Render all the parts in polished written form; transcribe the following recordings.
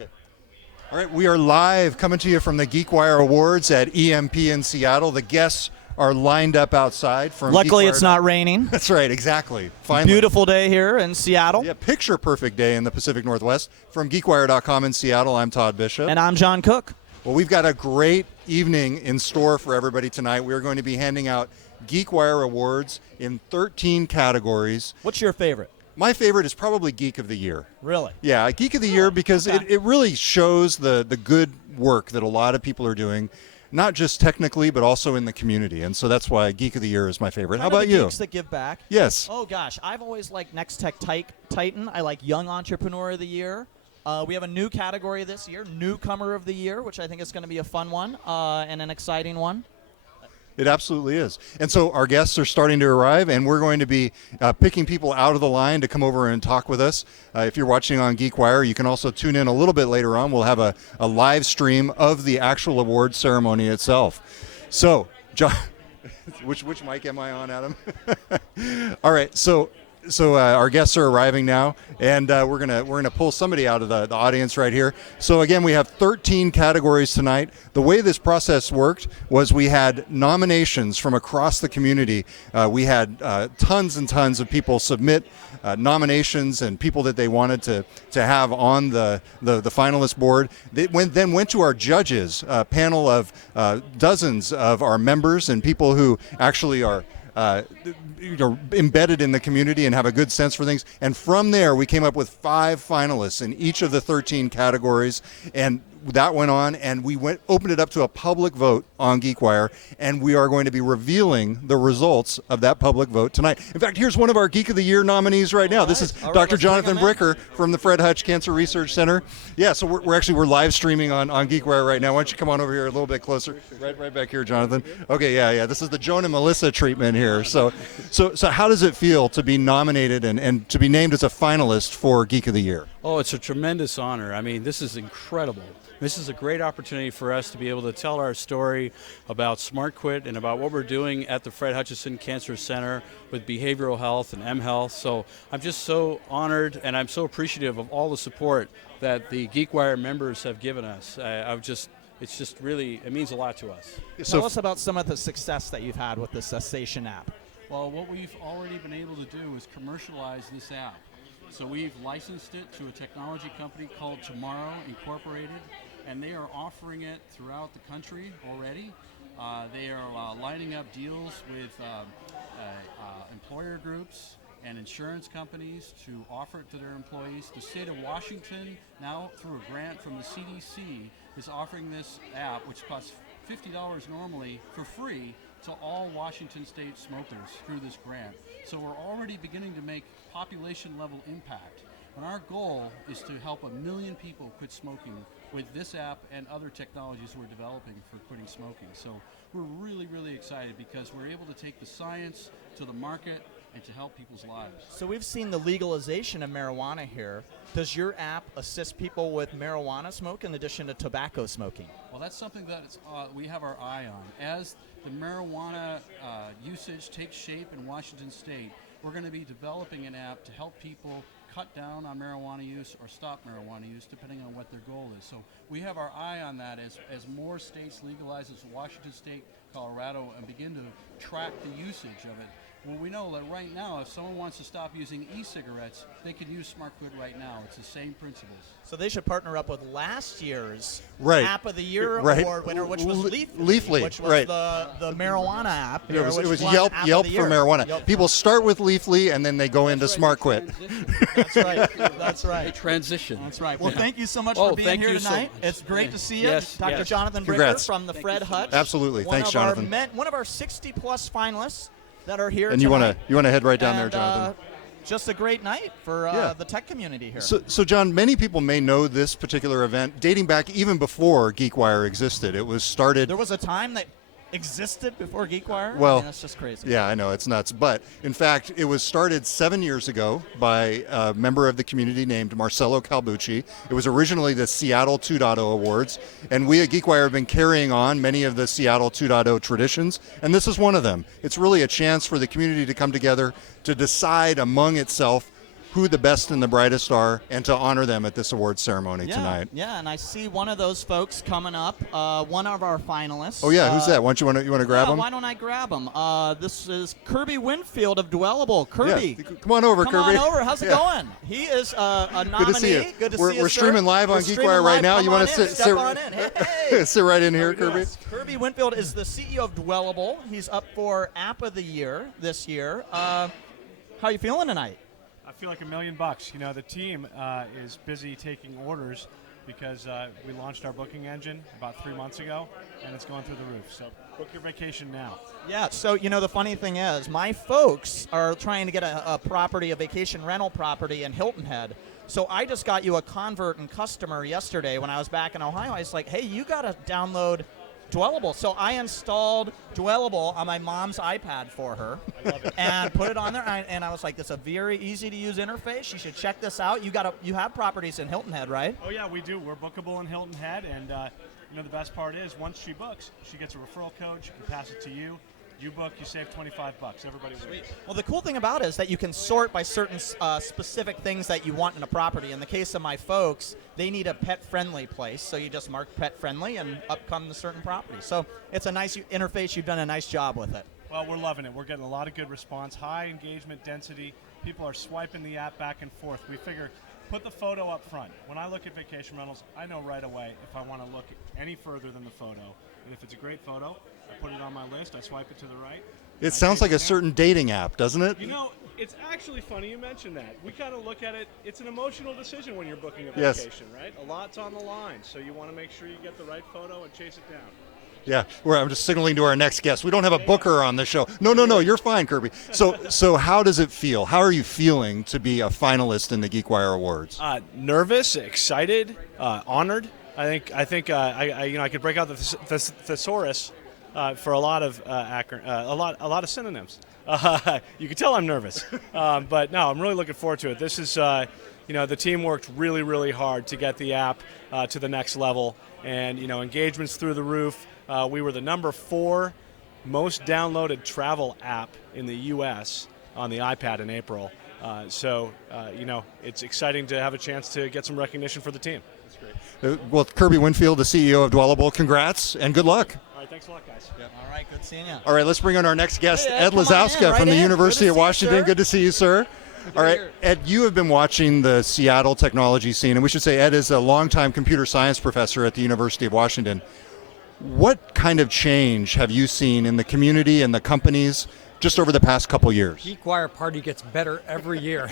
Okay. All right, we are live coming to you from the GeekWire Awards at EMP in Seattle. The guests are lined up outside. Luckily, GeekWire. it's not raining. That's right, exactly. Finally. Beautiful day here in Seattle. Yeah, picture perfect day in the Pacific Northwest. From GeekWire.com in Seattle, I'm Todd Bishop. And I'm John Cook. Well, we've got a great evening in store for everybody tonight. We're going to be handing out GeekWire Awards in 13 categories. What's your favorite? My favorite is probably Geek of the Year. Really? Yeah, Geek of the Year because it really shows the good work that a lot of people are doing, not just technically, but also in the community. And so that's why Geek of the Year is my favorite. How about you? Geeks that give back? Yes. Oh, gosh. I've always liked Next Tech Titan. I like Young Entrepreneur of the Year. We have a new category this year, Newcomer of the Year, which I think is going to be a fun one and an exciting one. It absolutely is. And so our guests are starting to arrive, and we're going to be picking people out of the line to come over and talk with us. If you're watching on GeekWire, you can also tune in a little bit later on. We'll have a live stream of the actual award ceremony itself. So, John, which mic am I on, Adam? All right, so our guests are arriving now, and we're gonna pull somebody out of the audience right here. So again, we have 13 categories tonight. The way this process worked was we had nominations from across the community. We had tons and tons of people submit nominations and people that they wanted to have on the finalist board. They then went to our judges, a panel of dozens of our members and people who actually are embedded in the community and have a good sense for things. And from there, we came up with 5 finalists in each of the 13 categories. And that went on, and we opened it up to a public vote on GeekWire, and we are going to be revealing the results of that public vote tonight. In fact, here's one of our Geek of the Year nominees right now. This is Dr. Jonathan Bricker from the Fred Hutch Cancer Research Center. Yeah, so we're live streaming on GeekWire right now. Why don't you come on over here a little bit closer? Right back here, Jonathan. Okay, yeah. This is the Joan and Melissa treatment here. So how does it feel to be nominated and to be named as a finalist for Geek of the Year? Oh, it's a tremendous honor. I mean, this is incredible. This is a great opportunity for us to be able to tell our story about SmartQuit and about what we're doing at the Fred Hutchinson Cancer Center with behavioral health and mHealth. So I'm just so honored, and I'm so appreciative of all the support that the GeekWire members have given us. It's just really, it means a lot to us. Tell us about some of the success that you've had with the Cessation app. Well, what we've already been able to do is commercialize this app. So we've licensed it to a technology company called Tomorrow Incorporated, and they are offering it throughout the country already. They are lining up deals with employer groups and insurance companies to offer it to their employees. The state of Washington, now through a grant from the CDC, is offering this app, which costs $50 normally, for free to all Washington state smokers through this grant. So we're already beginning to make population level impact. And our goal is to help 1 million people quit smoking with this app and other technologies we're developing for quitting smoking. So we're really, really excited because we're able to take the science to the market and to help people's lives. So we've seen the legalization of marijuana here. Does your app assist people with marijuana smoke in addition to tobacco smoking? Well, that's something that we have our eye on. As the marijuana usage takes shape in Washington State, we're going to be developing an app to help people cut down on marijuana use or stop marijuana use, depending on what their goal is. So we have our eye on that as more states legalize, as Washington State, Colorado, and begin to track the usage of it. Well, we know that right now, if someone wants to stop using e-cigarettes, they can use SmartQuit right now. It's the same principles. So they should partner up with last year's App of the Year award winner, which was Leafly, which was the marijuana app. It was Yelp for marijuana. People start with Leafly, and then they go into SmartQuit. That's right. That's right. Transition. That's right. Well, thank you so much for being here tonight. So it's great to see you. Yes, Dr. Jonathan Bricker Congrats. from the Fred Hutch. Absolutely. Thanks, Jonathan. One of our 60-plus finalists that are here and tonight. you want to head right down there, Jonathan. Just a great night for the tech community here. So, John, many people may know this particular event dating back even before GeekWire existed. It was started. There was a time that existed before GeekWire? Well, I mean, that's just crazy. Yeah, I know, it's nuts. But in fact, it was started 7 years ago by a member of the community named Marcelo Calbucci. It was originally the Seattle 2.0 Awards, and we at GeekWire have been carrying on many of the Seattle 2.0 traditions, and this is one of them. It's really a chance for the community to come together to decide among itself who the best and the brightest are and to honor them at this awards ceremony tonight. Yeah, and I see one of those folks coming up, one of our finalists. Oh yeah, who's that? Why don't you want to grab him? Why don't I grab him? This is Kirby Winfield of Dwellable. Kirby, yeah. Come on over, come Kirby. on over. How's it going? He is a nominee. Good to see you. Good to see you, We're sir. streaming live on GeekWire right now. You want to sit on in? Hey. sit right in here, Kirby? Yes. Kirby Winfield is the CEO of Dwellable. He's up for App of the Year this year. How are you feeling tonight? I feel like $1,000,000. You know, the team is busy taking orders because we launched our booking engine about 3 months ago, and it's going through the roof. So book your vacation now. Yeah, so, the funny thing is, my folks are trying to get a property, a vacation rental property in Hilton Head. So I just got you a convert and customer yesterday when I was back in Ohio. I was like, hey, you got to download Dwellable. So I installed Dwellable on my mom's iPad for her and put it on there. And I was like, "This is a very easy to use interface. You should check this out." You have properties in Hilton Head, right? Oh yeah, we do. We're bookable in Hilton Head, and the best part is once she books, she gets a referral code. She can pass it to you. You book, you save $25. Everybody wins. Well, the cool thing about it is that you can sort by certain specific things that you want in a property. In the case of my folks, they need a pet-friendly place, so you just mark pet-friendly, and up come the certain property. So it's a nice interface. You've done a nice job with it. Well, we're loving it. We're getting a lot of good response, high engagement density. People are swiping the app back and forth. We figure, put the photo up front. When I look at vacation rentals, I know right away if I want to look any further than the photo. And if it's a great photo, I put it on my list, I swipe it to the right. It sounds like a certain dating app, doesn't it? You know, it's actually funny you mentioned that. We kind of look at it, it's an emotional decision when you're booking a Yes. vacation, right? A lot's on the line, so you want to make sure you get the right photo and chase it down. Yeah, I'm just signaling to our next guest. We don't have a booker on the show. No, you're fine, Kirby. So how does it feel? How are you feeling to be a finalist in the GeekWire Awards? Nervous, excited, honored. I think I could break out the thesaurus for a lot of a lot of synonyms. You can tell I'm nervous, but no, I'm really looking forward to it. This is the team worked really, really hard to get the app to the next level, and engagements through the roof. We were the number 4 most downloaded travel app in the U.S. on the iPad in April. So it's exciting to have a chance to get some recognition for the team. Well, Kirby Winfield, the CEO of Dwellable, congrats and good luck. All right, thanks a lot, guys. Yeah. All right, good seeing you. All right, let's bring on our next guest, Hey, Ed come on Lazowska in, right from the in. University Good of to see you, Washington. sir. Good to see you, sir. All right, Ed, you have been watching the Seattle technology scene, and we should say Ed is a longtime computer science professor at the University of Washington. What kind of change have you seen in the community and the companies just over the past couple years? GeekWire party gets better every year.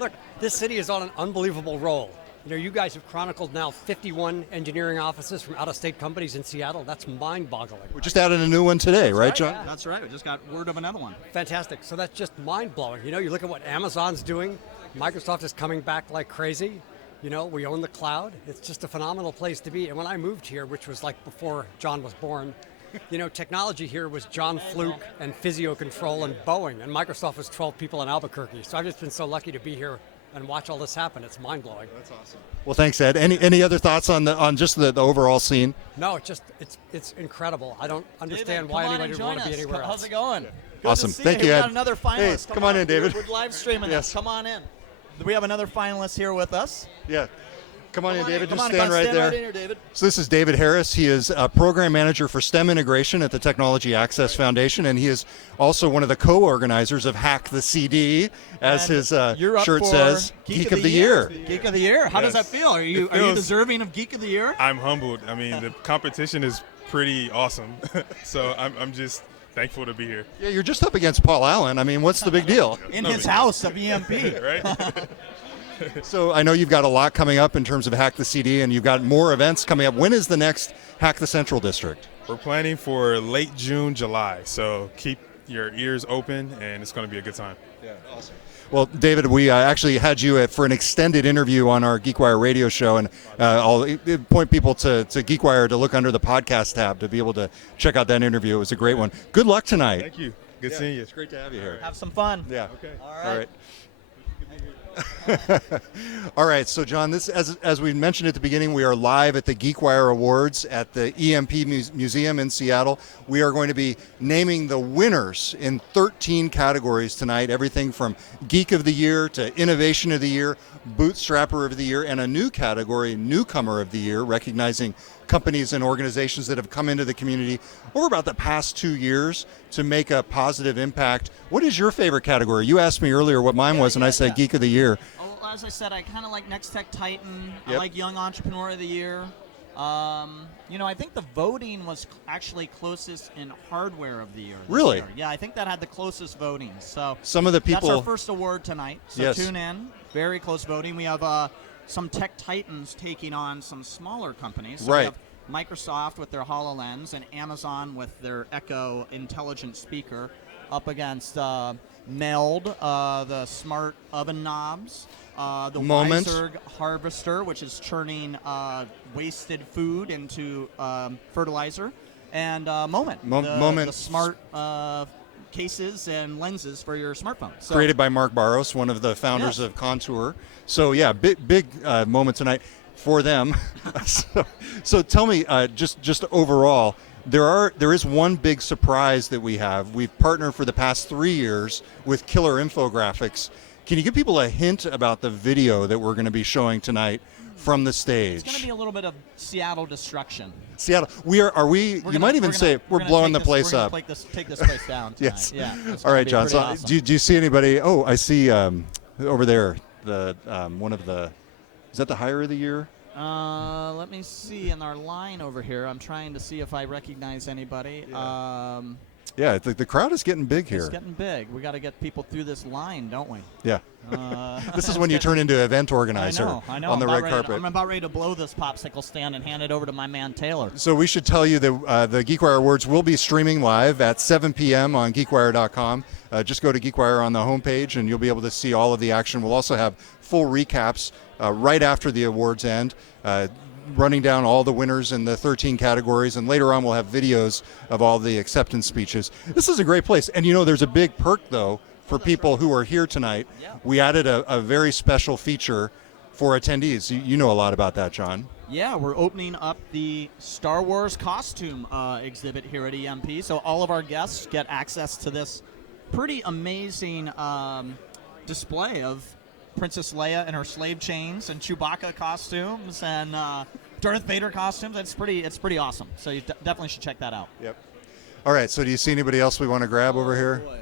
Look, this city is on an unbelievable roll. You guys have chronicled now 51 engineering offices from out-of-state companies in Seattle. That's mind-boggling. We just added a new one today, right, John? yeah. That's right. We just got word of another one. Fantastic. So that's just mind-blowing. You look at what Amazon's doing. Microsoft is coming back like crazy. We own the cloud. It's just a phenomenal place to be. And when I moved here, which was like before John was born, technology here was John Fluke and Physio Control and Boeing, and Microsoft was 12 people in Albuquerque. So I've just been so lucky to be here and watch all this happen. It's mind-blowing. That's awesome. Well, thanks, Ed. Any other thoughts on just the overall scene? No, it's incredible. I don't understand David, why come on anybody and would want to join be us. anywhere else. How's it going? Good Awesome. To see Thank you. you, We Ed. got another finalist. Hey, come on in, David. We're live streaming Yes. this. Come on in. We have another finalist here with us. Yeah. Come on in, David. Come Just on, stand right there. Right in here, David. So this is David Harris. He is a program manager for STEM integration at the Technology Access Foundation, and he is also one of the co-organizers of Hack the CD, as And his you're up shirt for says, Geek of the Year. Geek of the Year. How does that Yes. feel? Are you It feels- deserving of Geek of the Year? I'm humbled. I mean, the competition is pretty awesome. So I'm just thankful to be here. Yeah, you're just up against Paul Allen. I mean, what's the big deal? In No his big house of EMP. deal, right? So I know you've got a lot coming up in terms of Hack the CD, and you've got more events coming up. When is the next Hack the Central District? We're planning for late June, July. So keep your ears open, and it's going to be a good time. Yeah, awesome. Well, David, we actually had you for an extended interview on our GeekWire radio show, and I'll point people to GeekWire to look under the podcast tab to be able to check out that interview. It was a great one. Good luck tonight. Thank you. Good seeing you. It's great to have you here. Have some fun. Yeah. Okay. All right. All right. All right, so John, this as we mentioned at the beginning, we are live at the GeekWire Awards at the EMP Museum in Seattle. We are going to be naming the winners in 13 categories tonight, everything from Geek of the Year to Innovation of the Year, Bootstrapper of the Year, and a new category, Newcomer of the Year, recognizing companies and organizations that have come into the community over about the past 2 years to make a positive impact. What is your favorite category? You asked me earlier what mine was, and I said Geek of the Year. Well, as I said, I kind of like Next Tech Titan. I Yep. like Young Entrepreneur of the Year. I think the voting was actually closest in Hardware of the Year. this Really? year. Yeah, I think that had the closest voting. So Some of the people. that's our first award tonight. So Yes. tune in. Very close voting. We have some tech titans taking on some smaller companies. So Right. We have Microsoft with their HoloLens and Amazon with their Echo intelligent speaker up against Meld, the smart oven knobs, the Moment. Weiserg harvester, which is churning wasted food into fertilizer, and Moment, Moment. the smart cases and lenses for your smartphone. So, Created by Mark Barros, one of the founders Yes. of Contour. So yeah, big moment tonight for them. so tell me, just overall, there is one big surprise that we have. We've partnered for the past 3 years with Killer Infographics. Can you give people a hint about the video that we're going to be showing tonight from the stage? it's going to be a little bit of Seattle destruction. Seattle. You might even say we're gonna blowing take the place we're up. gonna take this place down tonight. Yes. Yeah. it's All gonna right, be John. pretty So awesome. do you see anybody? Oh, I see over there. The one of the. Is that the Hire of the Year? Let me see in our line over here. I'm trying to see if I recognize anybody. Yeah, the crowd is getting big here. It's getting big. We got to get people through this line, don't we? Yeah. This is when you it's turn into event organizer I know. on the I'm about red ready to- carpet. I'm about ready to blow this popsicle stand and hand it over to my man Taylor. So we should tell you that the GeekWire Awards will be streaming live at 7 p.m. on GeekWire.com. Just go to GeekWire on the homepage, and you'll be able to see all of the action. We'll also have full recaps right after the awards end, running down all the winners in the 13 categories, and later on we'll have videos of all the acceptance speeches. This is a great place, and there's a big perk, though, for people who are here tonight. Yeah. We added a very special feature for attendees. You know a lot about that, John. Yeah, we're opening up the Star Wars costume exhibit here at EMP, so all of our guests get access to this pretty amazing display of Princess Leia in her slave chains and Chewbacca costumes and Darth Vader costumes. It's pretty awesome. So you definitely should check that out. Yep. All right, so do you see anybody else we want to grab over here? Boy.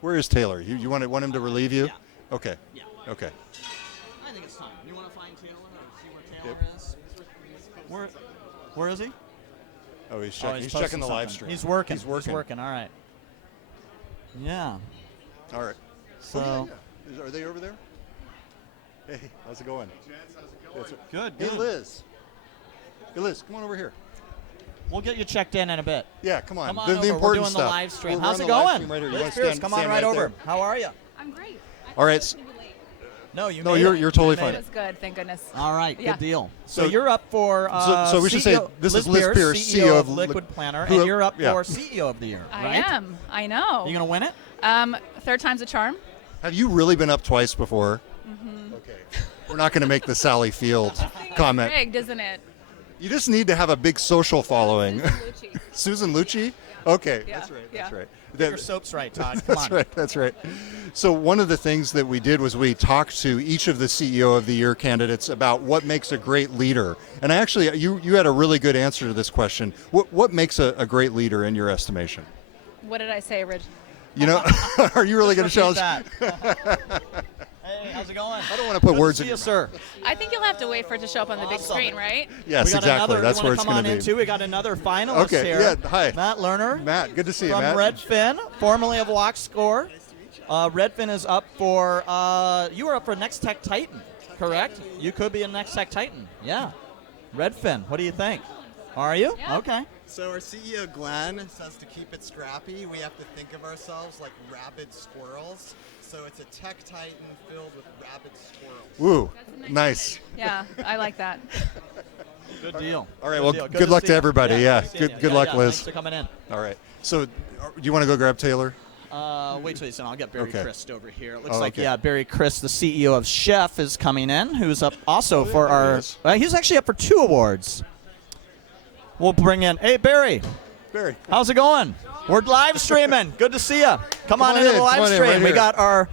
Where is Taylor? You want him to relieve you? Yeah. Okay. Yeah. Okay. I think it's time. You want to find Taylor or see where Taylor Yep. is? Where is he? Oh, he's Oh, checking. he's posting checking the live something. stream. He's working. He's working. All right. Yeah. All right. So Are they over there? Hey, how's it going? good. Hey, Liz. Hey, Liz, come on over here. We'll get you checked in a bit. Yeah, come on. Come on the over. We're important doing stuff. the live stream. We're How's on it the live going? stream right here. You Liz wanna Pierce, stand- come on stand right over. there? How are you? I'm great. All right. No, you. No, made you're it. you're totally You made fine. It was good, thank goodness. All right, Yeah. good deal. So- So you're up for so we should say CEO this is Liz Pierce, CEO of Liquid Planner, who- and you're up yeah. for CEO of the Year, I right? am. I know. You gonna win it? Third time's a charm. Have you really been up twice before? Mm-hmm. Okay. We're not going to make the Sally Field comment. Rigged, isn't it? You just need to have a big social following. Lucci. Susan Lucci? Okay, Yeah, that's right. yeah. That's right. Get your soaps right, Todd. Come That's on. right. That's right. So one of the things that we did was we talked to each of the CEO of the Year candidates about what makes a great leader. And actually, you had a really good answer to this question. What makes a great leader in your estimation? What did I say originally? Are you really going to Repeat challenge? that. Hey, how's it going? I don't want to put Good words to in see your you, mouth. sir. I think you'll have to wait for it to show up on the big Awesome. screen, right? Yes, We got exactly. Another, That's you where wanna it's come going on to in be. too? We got another finalist Okay, here. yeah, hi. Matt Lerner. Matt, good to see you, From Matt. Redfin, formerly of WalkScore. Redfin is up for, you were up for Next Tech Titan, correct? You could be a Next Tech Titan. Yeah. Redfin, what do you think? Are you? Yeah. Okay. So our CEO Glenn says to keep it scrappy, we have to think of ourselves like rabid squirrels. So it's a tech titan filled with rabid squirrels. Woo, nice. Yeah, I like that. Good deal. All right, Good well, deal. good luck see to you. everybody. Yeah, good seeing good you. luck, Liz. Thanks for coming in. All right. So, do you want to go grab Taylor? Wait till he's in. I'll get Barry Okay. Christ over here. It looks Oh, like, okay. yeah, Barry Christ, the CEO of Chef, is coming in, who's up also for there he our. is. He's actually up for 2 awards. We'll bring in. Hey, Barry, Barry. how's it going? We're live streaming. Good to see you. Come on on into in. the Come live on in, stream. right We here. got our.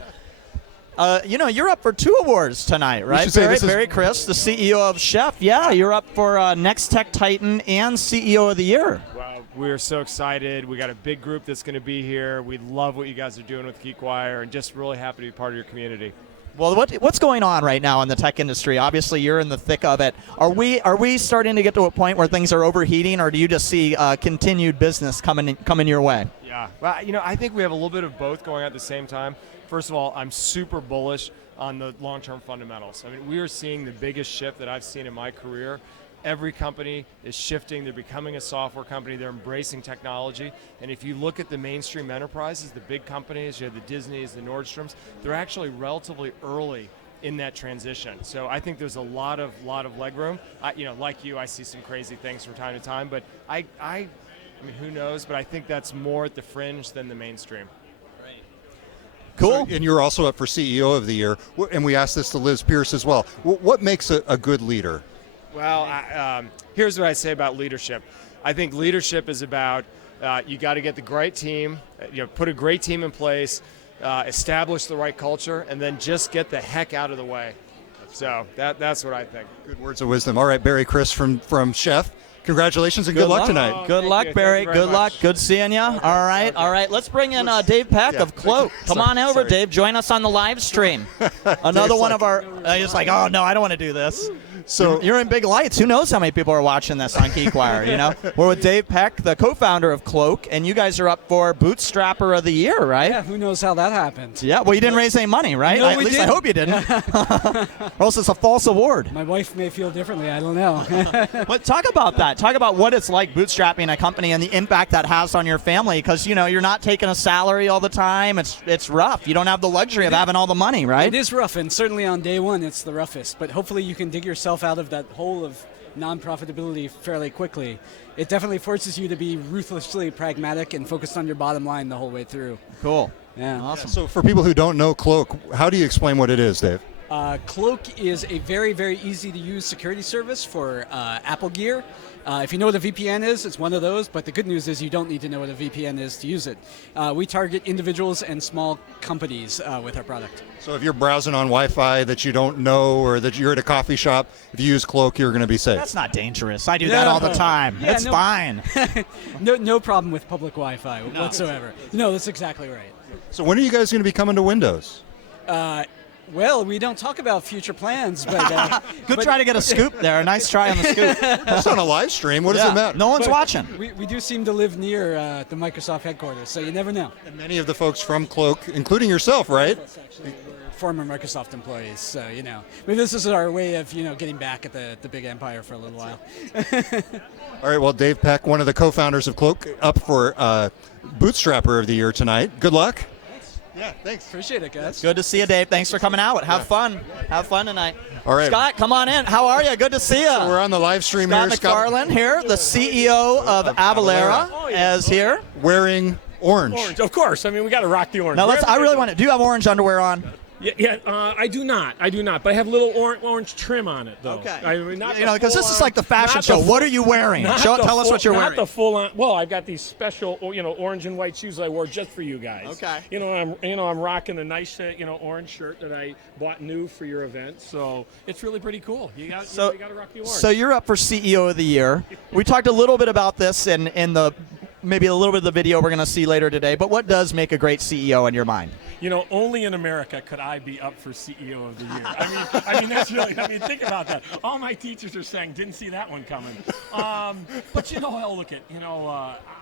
You're up for 2 awards tonight, right, should say Barry? this is- Barry Christ, the CEO of Chef. Yeah, you're up for Next Tech Titan and CEO of the Year. Wow, we're so excited. We got a big group that's going to be here. We love what you guys are doing with GeekWire, and just really happy to be part of your community. Well, what's going on right now in the tech industry? Obviously, you're in the thick of it. Are we starting to get to a point where things are overheating, or do you just see continued business coming your way? Yeah, well, I think we have a little bit of both going on at the same time. First of all, I'm super bullish on the long-term fundamentals. I mean, we are seeing the biggest shift that I've seen in my career. Every company is shifting. They're becoming a software company. They're embracing technology. And if you look at the mainstream enterprises, the big companies, you have the Disneys, the Nordstroms, they're actually relatively early in that transition. So I think there's a lot of legroom. Like you, I see some crazy things from time to time, but I mean, who knows? But I think that's more at the fringe than the mainstream. Cool. And you're also up for CEO of the Year, and we asked this to Liz Pierce as well. What makes a good leader? Well, here's what I say about leadership. I think leadership is about you got to get the great team, put a great team in place, establish the right culture, and then just get the heck out of the way. So that's what I think. Good words of wisdom. All right, Barry Chris from Chef. Congratulations and good luck tonight. Good luck, Thank you. Barry. Thank you very Good luck. much. Good seeing you. All right. All right. Let's bring in Dave Peck yeah. of Cloak. Come Sorry, on over, sorry. Dave. Join us on the live stream. Another Dave's one like- of our. He's like, oh no, I don't want to do this. So You're in big lights. Who knows how many people are watching this on GeekWire? We're with Dave Peck, the co-founder of Cloak, and you guys are up for Bootstrapper of the Year, right? Yeah, who knows how that happened? Yeah. Well, you didn't raise any money, right? No, At we least I didn't. hope you didn't. Or else it's a false award. My wife may feel differently. I don't know. But talk about that. Talk about what it's like bootstrapping a company and the impact that has on your family. Because you're not taking a salary all the time. It's rough. You don't have the luxury of having all the money, right? It is rough, and certainly on day one, it's the roughest. But hopefully, you can dig yourself out of that hole of non-profitability fairly quickly. It definitely forces you to be ruthlessly pragmatic and focused on your bottom line the whole way through. Cool. Yeah. Awesome. So for people who don't know Cloak, how do you explain what it is, Dave? Cloak is a very, very easy-to-use security service for Apple gear. If you know what a VPN is, it's one of those, but the good news is you don't need to know what a VPN is to use it. We target individuals and small companies with our product. So if you're browsing on Wi-Fi that you don't know, or that you're at a coffee shop, if you use Cloak, you're going to be safe. That's not dangerous. I do that all the time. Yeah, It's no- fine. No problem with public Wi-Fi whatsoever. No, that's exactly right. So when are you guys going to be coming to Windows? Well, we don't talk about future plans, but Good but try to get a scoop there. Nice try on the scoop. It's on a live stream. What does Yeah, it matter? no one's watching. we do seem to live near the Microsoft headquarters, so you never know. And many of the folks from Cloak, inclling yourself, right? Us actually were former Microsoft employees, so maybe this is our way of getting back at the big empire for a little while. All right, well, Dave Peck, one of the co-founders of Cloak, up for Bootstrapper of the Year tonight. Good luck. Yeah, thanks. Appreciate it, guys. Good to see you, Dave. Thanks for coming out. Have fun. Have fun tonight. All right. Scott, come on in. How are you? Good to see you. So we're on the live stream Scott here. McFarlane here, the CEO of Avalera, is here. Wearing orange. Orange, of course. I mean, we got to rock the orange. Now, I really Wherever- want to. Do you have orange underwear on? Yeah, I do not. But I have a little orange trim on it, though. Okay. I mean, not Because this is full-on- like the fashion not show. the What are you wearing? not Tell the us what you're not wearing. the full on. Well, I've got these special, orange and white shoes I wore just for you guys. Okay. I'm rocking a nice, orange shirt that I bought new for your event. So it's really pretty cool. You got to rock the orange. So you're up for CEO of the Year. We talked a little bit about this in the maybe a little bit of the video we're going to see later today. But what does make a great CEO in your mind? Only in America could I be up for CEO of the Year. I mean, that's really. I mean, think about that. All my teachers are saying, "Didn't see that one coming." But I'll look at.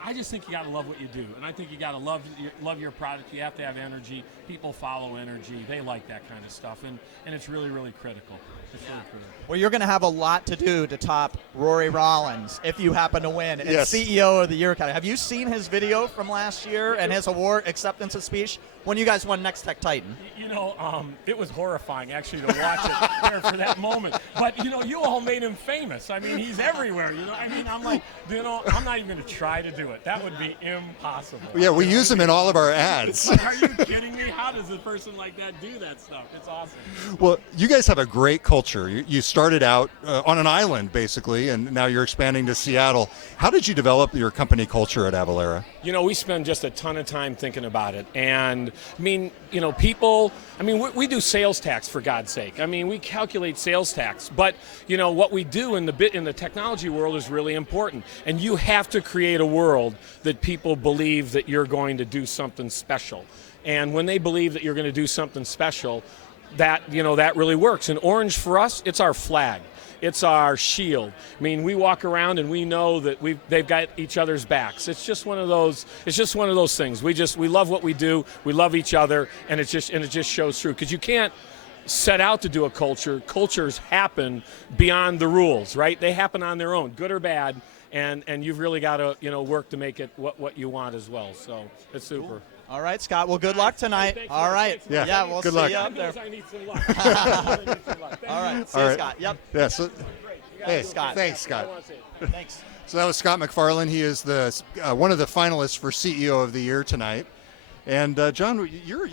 I just think you got to love what you do, and I think you got to love your product. You have to have energy. People follow energy. They like that kind of stuff, and it's really, really critical. It's really critical. Well, you're going to have a lot to do to top Rory Rollins if you happen to win. And Yes. CEO of the Year. Have you seen his video from last year and his award acceptance speech when you guys won Next Tech Titan? It was horrifying actually to watch it there for that moment. But you all made him famous. I mean, he's everywhere. I'm like, I'm not even going to try to do it. That would be impossible. Yeah, we use him in all of our ads. Are you kidding me? How does a person like that do that stuff? It's awesome. Well, you guys have a great culture. You started out on an island, basically, and now you're expanding to Seattle. How did you develop your company culture at Avalara? We spend just a ton of time thinking about it. And, people, we do sales tax, for God's sake. We calculate sales tax. But, what we do in the technology world is really important. And you have to create a world that people believe that you're going to do something special. And when they believe that you're going to do something special, that really works. And orange for us, it's our flag. It's our shield. We walk around and we know that they've got each other's backs. It's just one of those. It's just one of those things. We love what we do. We love each other, and it just shows through. Because you can't set out to do a culture. Cultures happen beyond the rules, right? They happen on their own, good or bad, and you've really got to work to make it what you want as well. So it's super. Cool. All right, Scott. Well, good luck tonight. All right. Yeah. We'll good see luck. you up there. I need some luck. All right. See you, Scott. Yep. Yeah. So, hey, Scott. Thanks, Scott. Thanks. So that was Scott McFarlane. He is the one of the finalists for CEO of the Year tonight. And John, you're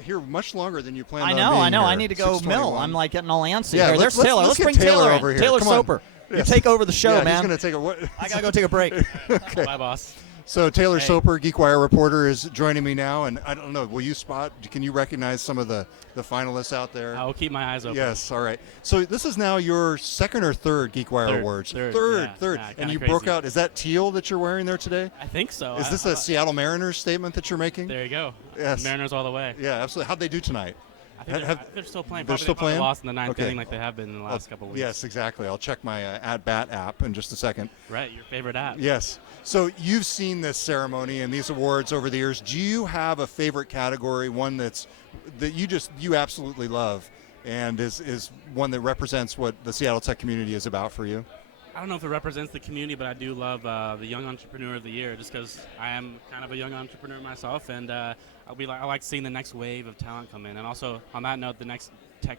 here much longer than you planned on being I know. here. I need to go 6:21. mill. I'm like getting all antsy Yeah, here. There's Taylor. Let's get bring Taylor in. over here. Taylor Come on. Soper. You Yes. take over the show, Yeah, man. he's going to take a. I gotta go take a break. Okay. Bye, boss. So Taylor Soper, GeekWire reporter, is joining me now, and I don't know. Will you can you recognize some of the finalists out there? I will keep my eyes open. Yes. All right. So this is now your second or third GeekWire Awards. Third. Yeah, and you crazy. broke out. Is that teal that you're wearing there today? I think so. Is this a Seattle Mariners statement that you're making? There you go. Yes. Mariners all the way. Yeah, absolutely. How'd they do tonight? I think they're still playing. They're still playing? Lost in the ninth Okay. inning like they have been in the last couple of weeks. Yes, exactly. I'll check my at-bat app in just a second. Right, your favorite app. Yes. So you've seen this ceremony and these awards over the years. Do you have a favorite category, one that you absolutely love, and is one that represents what the Seattle tech community is about for you? I don't know if it represents the community, but I do love the Young Entrepreneur of the Year, just because I am kind of a young entrepreneur myself, and I like seeing the next wave of talent come in. And also, on that note, the next tech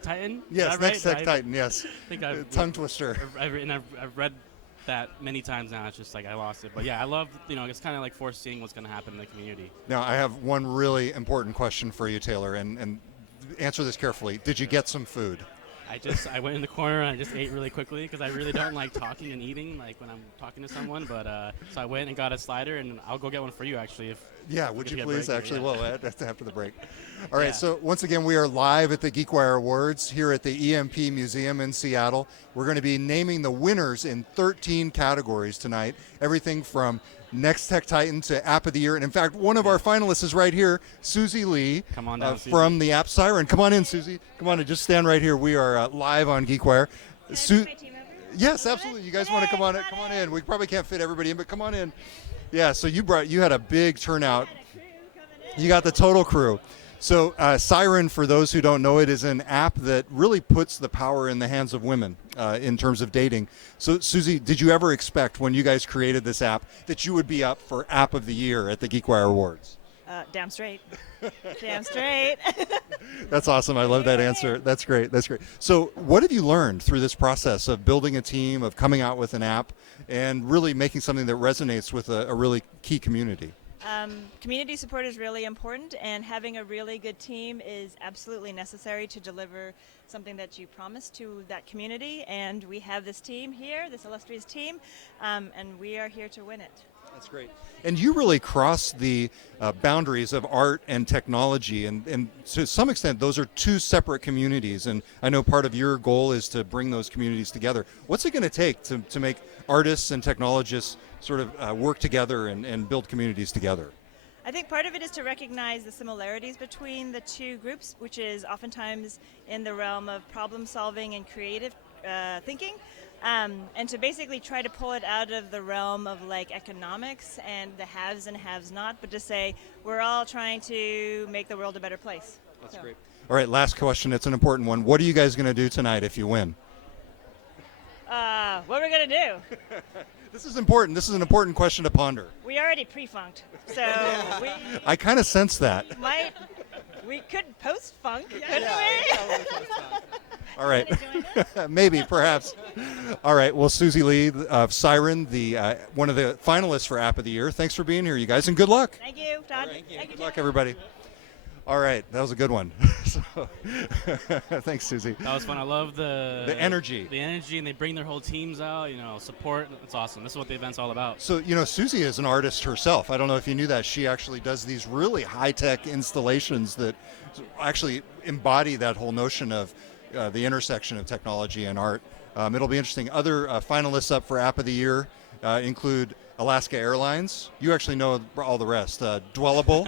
titan. Yes, next tech titan. Yes. I think I've tongue twister. I've read that many times now. It's just like I lost it. But yeah, I love, it's kind of like foreseeing what's going to happen in the community. Now, I have one really important question for you, Taylor, and answer this carefully. Did you get some food? I went in the corner and I just ate really quickly because I really don't like talking and eating like when I'm talking to someone. But so I went and got a slider, and I'll go get one for you actually. Would you please? Actually, yeah. well, that's after the break. All right. So once again, we are live at the GeekWire Awards here at the EMP Museum in Seattle. We're going to be naming the winners in 13 categories tonight. Everything from Next Tech Titan to App of the Year. And in fact, one of our finalists is right here, Susie Lee. Come on down, from the App Siren. Come on in, Susie. Come on in. Just stand right here. We are live on GeekWire. Yes, absolutely. You guys want to come on in? We probably can't fit everybody in, but come on in. Yeah, so you had a big turnout. You got the total crew. So Siren, for those who don't know it, is an app that really puts the power in the hands of women in terms of dating. So Susie, did you ever expect when you guys created this app that you would be up for App of the Year at the GeekWire Awards? Damn straight. Damn straight. That's awesome. I love that answer. That's great. That's great. So what have you learned through this process of building a team, of coming out with an app, and really making something that resonates with a really key community? Community support is really important, and having a really good team is absolutely necessary to deliver something that you promise to that community. And we have this team here, this illustrious team, and we are here to win it. That's great. And you really cross the boundaries of art and technology, and to some extent, those are two separate communities. And I know part of your goal is to bring those communities together. What's it going to take to make artists and technologists sort of work together and build communities together? I think part of it is to recognize the similarities between the two groups, which is oftentimes in the realm of problem solving and creative thinking. And to basically try to pull it out of the realm of like economics and the haves and haves not, but to say we're all trying to make the world a better place. That's great. All right, last question. It's an important one. What are you guys going to do tonight if you win? What are we going to do? This is important. This is an important question to ponder. We already pre-funked, so we I kind of sense that. we could post-funk, couldn't we? All right. Maybe, perhaps. All right. Well, Susie Lee of Siren, one of the finalists for App of the Year. Thanks for being here, you guys, and good luck. Thank you, Todd. Good luck, everybody. All right. That was a good one. Thanks, Susie. That was fun. I love the energy. The energy, and they bring their whole teams out, support. It's awesome. This is what the event's all about. So, Susie is an artist herself. I don't know if you knew that. She actually does these really high-tech installations that actually embody that whole notion of the intersection of technology and art. It'll be interesting. Other finalists up for App of the Year include Alaska Airlines. You actually know all the rest. Dwellable.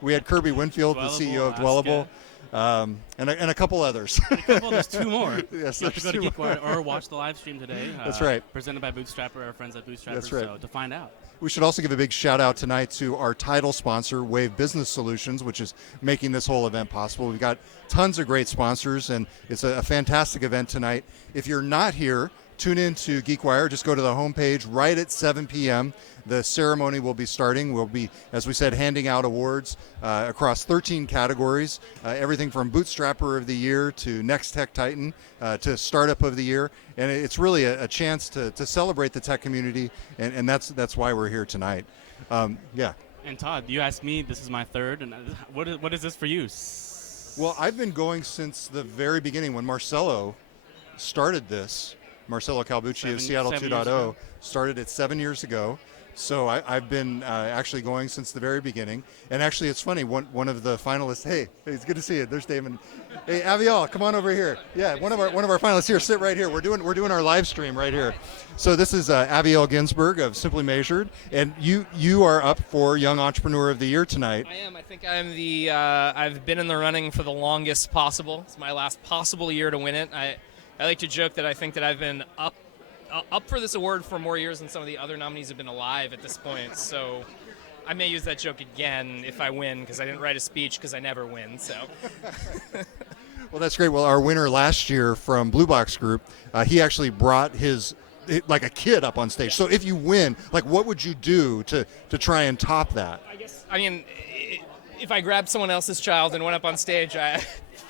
We had Kirby Winfield, the CEO of Dwellable, and a couple others. There's two more. Yes, you have to go to there's two GeekWire more. or watch the live stream today. That's right. Presented by Bootstrapper, our friends at Bootstrapper. That's right. So to find out. We should also give a big shout out tonight to our title sponsor, Wave Business Solutions, which is making this whole event possible. We've got tons of great sponsors, and it's a fantastic event tonight. If you're not here, tune in to GeekWire. Just go to the homepage right at 7 p.m. The ceremony will be starting. We'll be, as we said, handing out awards across 13 categories, everything from Bootstrapper of the Year to Next Tech Titan to Startup of the Year. And it's really a chance to celebrate the tech community, and that's why we're here tonight. Yeah. And Todd, you asked me, this is my third, and what is this for you? Well, I've been going since the very beginning when Marcelo started this. Marcelo Calbucci of Seattle 2.0 started it 7 years ago. So I've been actually going since the very beginning. And actually, it's funny, one of the finalists, hey, it's good to see you. There's Damon. Hey, Avial, come on over here. Yeah, one of our finalists here, sit right here. We're doing our live stream right here. So this is Aviel Ginsberg of Simply Measured, and you are up for Young Entrepreneur of the Year tonight. I am. I think I'm I've been in the running for the longest possible. It's my last possible year to win it. I like to joke that I think that I've been up for this award for more years than some of the other nominees have been alive at this point. So I may use that joke again if I win, because I didn't write a speech because I never win. So. Well, that's great. Well, our winner last year from Blue Box Group, he actually brought like a kid up on stage. So if you win, like, what would you do to try and top that? I mean, if I grabbed someone else's child and went up on stage, I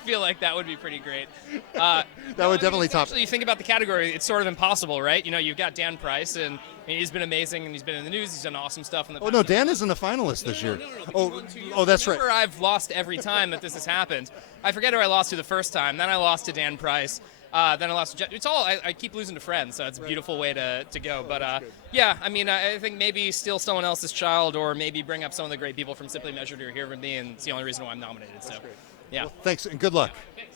feel like that would be pretty great. That would definitely top. Actually, you think about the category, it's sort of impossible, right? You've got Dan Price, and he's been amazing, and he's been in the news. He's done awesome stuff in the past. Oh no, Dan isn't a finalist this year. Oh, that's right. I've lost every time that this has happened. I forget who I lost to the first time. Then I lost to Dan Price. Then I lost to it's all I keep losing to friends, so it's a beautiful way to go. But yeah, I mean, I think maybe steal someone else's child, or maybe bring up some of the great people from Simply Measured who are here with me, and it's the only reason why I'm nominated. So, yeah. Well, thanks and good luck.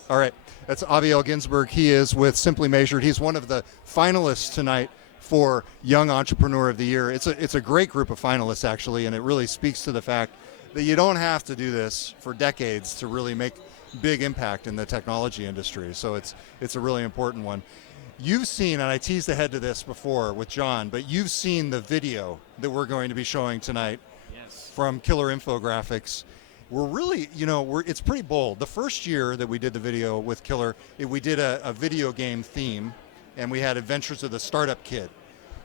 All right, that's Aviel Ginsberg. He is with Simply Measured. He's one of the finalists tonight for Young Entrepreneur of the Year. It's a great group of finalists, actually, and it really speaks to the fact that you don't have to do this for decades to really make big impact in the technology industry. So it's a really important one. You've seen, and I teased ahead to this before with John, but you've seen the video that we're going to be showing tonight from Killer Infographics. We're really, it's pretty bold. The first year that we did the video with Killer, we did a video game theme, and we had Adventures of the Startup Kid.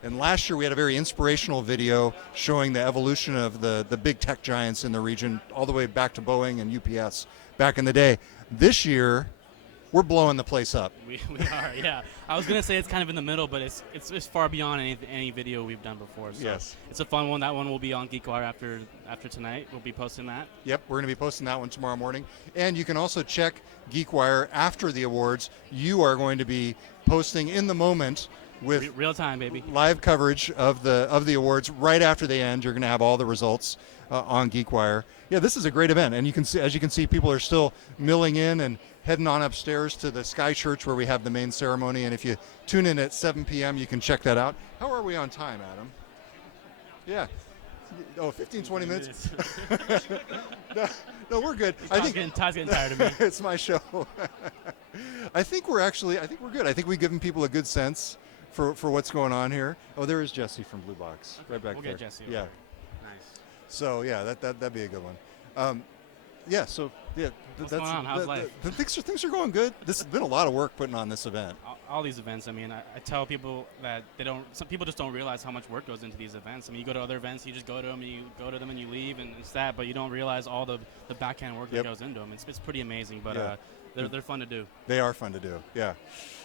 And last year we had a very inspirational video showing the evolution of the big tech giants in the region, all the way back to Boeing and UPS back in the day. This year, we're blowing the place up. We are, yeah. I was gonna say it's kind of in the middle, but it's far beyond any video we've done before. So yes, it's a fun one. That one will be on GeekWire after tonight. We'll be posting that. Yep, we're gonna be posting that one tomorrow morning. And you can also check GeekWire after the awards. You are going to be posting in the moment with real time, baby, live coverage of the awards right after they end. You're going to have all the results on GeekWire. Yeah, this is a great event, and as you can see, people are still milling in and heading on upstairs to the Sky Church where we have the main ceremony. And if you tune in at 7 p.m., you can check that out. How are we on time, Adam? Yeah. Oh, 15, 20 minutes. No, we're good. Todd's getting tired of me. It's my show. I think we're good. I think we've given people a good sense for what's going on here. Oh, there is Jesse from Blue Box, right back we'll there. Get Jesse. Yeah. Over. Nice. So yeah, that'd be a good one. Yeah. So yeah. What's going on? How's life? Things are going good. This has been a lot of work putting on this event. all these events. I mean, I tell people that some people just don't realize how much work goes into these events. I mean, you go to other events, you just go to them, and you leave, and it's that. But you don't realize all the backhand work that goes into them. It's pretty amazing, but they're fun to do. They are fun to do. Yeah.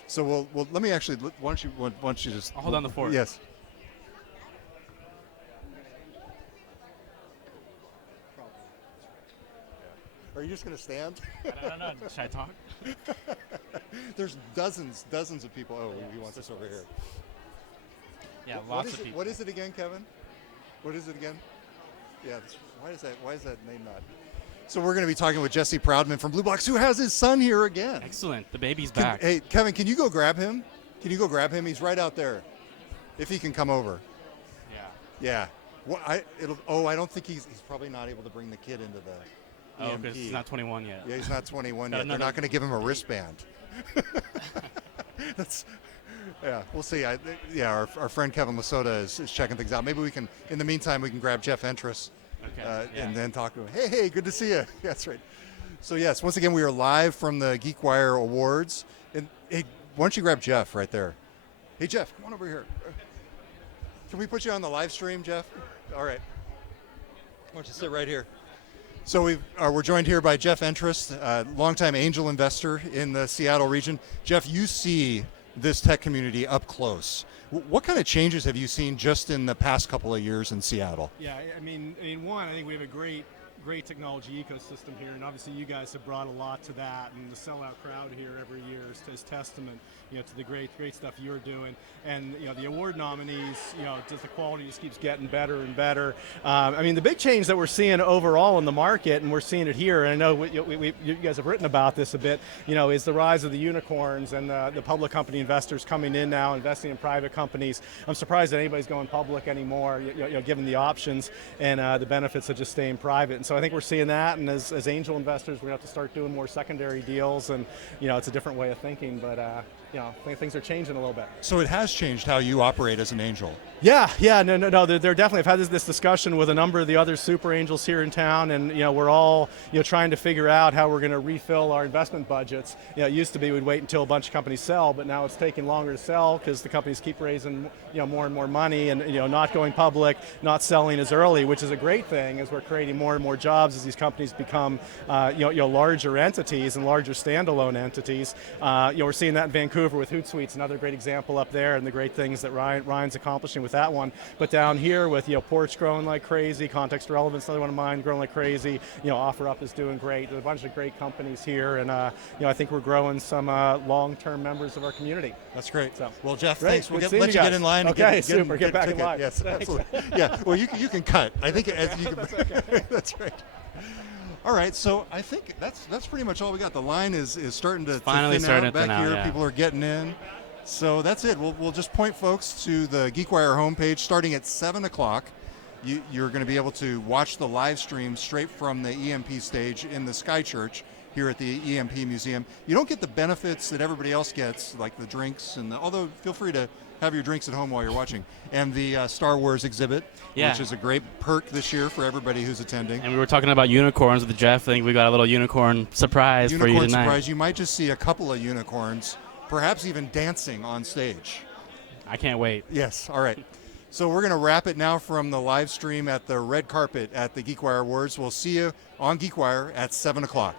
So we'll let me actually. Why don't you just I'll hold on the fort. Yes. Are you just going to stand? I don't know. Should I talk? There's dozens of people. Oh, he wants us over here. Yeah, lots of people. What is it again, Kevin? What is it again? Yeah. Why is that name not? So we're going to be talking with Jesse Proudman from Blue Box, who has his son here again. Excellent. The baby's back. Hey, Kevin, can you go grab him? He's right out there. If he can come over. Yeah. Well, I don't think he's probably not able to bring the kid into the EMP. Because he's not 21 yet. Yeah, he's not 21 yet. They're not going to give him a wristband. We'll see. Our friend Kevin Lasota is checking things out. Maybe we can, in the meantime, we can grab Jeff Entris and then talk to him. Hey, good to see you. That's right. So yes, once again, we are live from the GeekWire Awards. And hey, why don't you grab Jeff right there? Hey, Jeff, come on over here. Can we put you on the live stream, Jeff? All right. Why don't you sit right here? So we're joined here by Jeff Entris, longtime angel investor in the Seattle region. Jeff, you see this tech community up close. What kind of changes have you seen just in the past couple of years in Seattle? Yeah, I mean, I think we have a great technology ecosystem here, and obviously you guys have brought a lot to that, and the sellout crowd here every year is testament, to the great stuff you're doing, and the award nominees, just the quality just keeps getting better and better. I mean, the big change that we're seeing overall in the market, and we're seeing it here, and I know you guys have written about this a bit, is the rise of the unicorns and the public company investors coming in now, investing in private companies. I'm surprised that anybody's going public anymore, given the options and the benefits of just staying private. And so I think we're seeing that, and as angel investors, we're going to have to start doing more secondary deals, and it's a different way of thinking, but I think things are changing a little bit. So it has changed how you operate as an angel. Yeah, no. They're definitely. I've had this discussion with a number of the other super angels here in town, and we're all trying to figure out how we're going to refill our investment budgets. It used to be we'd wait until a bunch of companies sell, but now it's taking longer to sell because the companies keep raising more and more money, and not going public, not selling as early, which is a great thing as we're creating more and more jobs as these companies become larger entities and larger standalone entities. We're seeing that in Vancouver with Hootsuite's another great example up there, and the great things that Ryan's accomplishing with that one. But down here with Porch growing like crazy, Context Relevance, another one of mine, growing like crazy. OfferUp is doing great. There's a bunch of great companies here, and I think we're growing some long-term members of our community. That's great. So, well, Jeff, great. thanks. We'll let you get in line. Okay, super. Get back in line. Yes, absolutely. Yeah. Well, you can cut. I think as you can. That's okay. That's right. All right, so I think that's pretty much all we got. The line is starting to finally thin out back here. Yeah. People are getting in. So that's it. We'll just point folks to the GeekWire homepage starting at 7 o'clock. You're going to be able to watch the live stream straight from the EMP stage in the Sky Church here at the EMP Museum. You don't get the benefits that everybody else gets, like the drinks, although feel free to have your drinks at home while you're watching, and the Star Wars exhibit, which is a great perk this year for everybody who's attending. And we were talking about unicorns with Jeff. I think we got a little unicorn surprise for you tonight. Unicorn surprise. You might just see a couple of unicorns, perhaps even dancing on stage. I can't wait. Yes. All right. So we're going to wrap it now from the live stream at the red carpet at the GeekWire Awards. We'll see you on GeekWire at 7 o'clock.